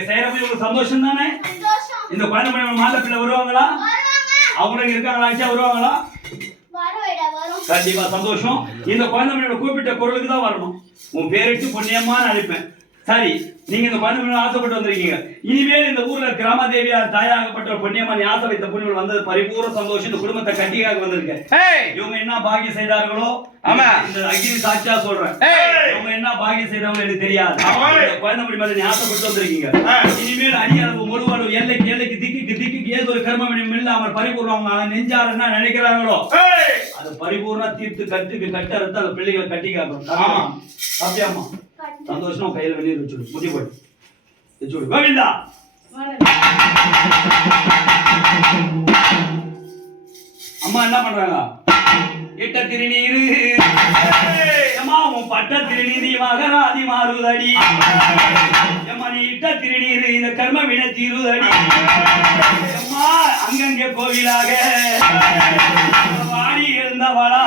நீங்க செய்யறது உங்களுக்கு சந்தோஷம் தானே? இந்த குழந்தை மணி மாலை பிள்ளை வருவாங்களா? அவங்களுக்கு இருக்காங்களா? வருவாங்களா? கண்டிப்பா சந்தோஷம். இந்த குழந்தை மணியோட கூப்பிட்ட குரலுக்கு தான் வரணும். உன் பேரிட்டு பொன்னியம்மான்னு அழைப்பேன். சரி, நீங்க இந்த குழந்தை மணி ஆசைப்பட்டு வந்திருக்கீங்க. இனிமேல் இந்த ஊர்ல கிராம தேவியார் தாயாகப்பட்ட பொன்னியம்மன் ஆசை வைத்த புண்ணியங்கள் வந்தது பரிபூர்ண சந்தோஷம். இந்த குடும்பத்தை கட்டியாக வந்திருக்கேன். இவங்க என்ன பாக்கியம் செய்தார்களோ, ஆமா, இந்த அக்னி சாட்சியா சொல்றேன், இவங்க என்ன பாக்கியம் செய்தாங்களோ எனக்கு தெரியாது. குழந்தை மணி மேல நீ ஆசைப்பட்டு வந்திருக்கீங்க. இனிமேல் அடியளவு முழுவதும் எல்லைக்கு திக்கு ஏதோ ஒரு கர்ம வினையும் இல்லாமல் பரிபூர்ணம் நெஞ்சார் என்ன நினைக்கிறாங்களோ அது பரிபூர்ண தீர்த்து கட்டறுத்து அந்த பிள்ளைகளை கட்டி காக்கணும். அப்படியாமா? சந்தோஷமா கையில வெளியே வச்சுடு, முடி போட்டு வச்சுடு. கோவிந்தா அம்மா என்ன பண்றாங்க? இட்ட திருநீரு அம்மா, உன் பட்ட திருநீதி மகராதி மாறுதடி. அம்மா, நீ இட்ட திருநீரு இந்த கர்ம வினை தீருதடி. அம்மா, அங்கங்கே கோவிலாக வாடி எழுந்தவளா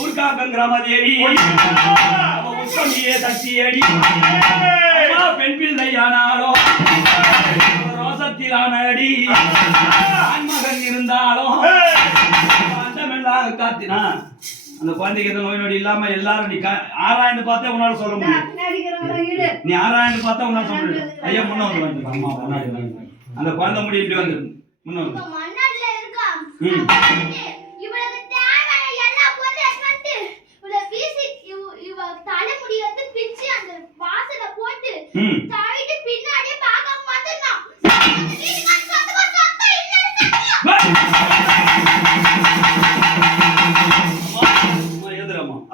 ஊர்காக்கம் கிராம தேவி சக்தியடி. பெண் பிள்ளையானாலோ ரோசத்திலான அடி ஆண்மகன் இருந்தாலும் அந்தமெல்லாம் காத்தினா அந்த குழந்தைக்கு எந்த நோய் நொடி இல்லாம எல்லாரும் நீ ஆராய்ந்து பார்த்தா உன்னால சொல்ல முடியும். நீ ஆராய்ந்து பார்த்தா உன்னால சொல்ல முடியும். ஐயா முன்ன வந்து அம்மா அந்த குழந்தை முடி இப்படி வந்து முன்ன வந்து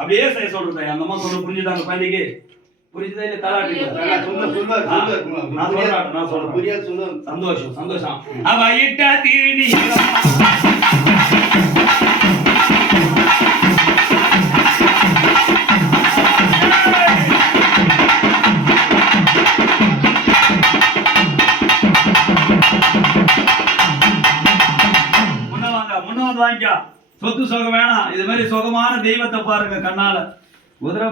அப்படியே செய்ய சொல்றேன். அந்த அம்மா சொல்ல புரிஞ்சுதாங்க குழந்தைக்கு? புரிஞ்சுதா இல்ல? நான் சொல்றேன். சந்தோஷம். அவ இட்ட தீனி முன்ன வந்து வாங்கிக்கா. சொத்து சுகம் வேணாம். இது மாதிரி சுகமான தெய்வத்தை பாருங்க கண்ணால. குதிரை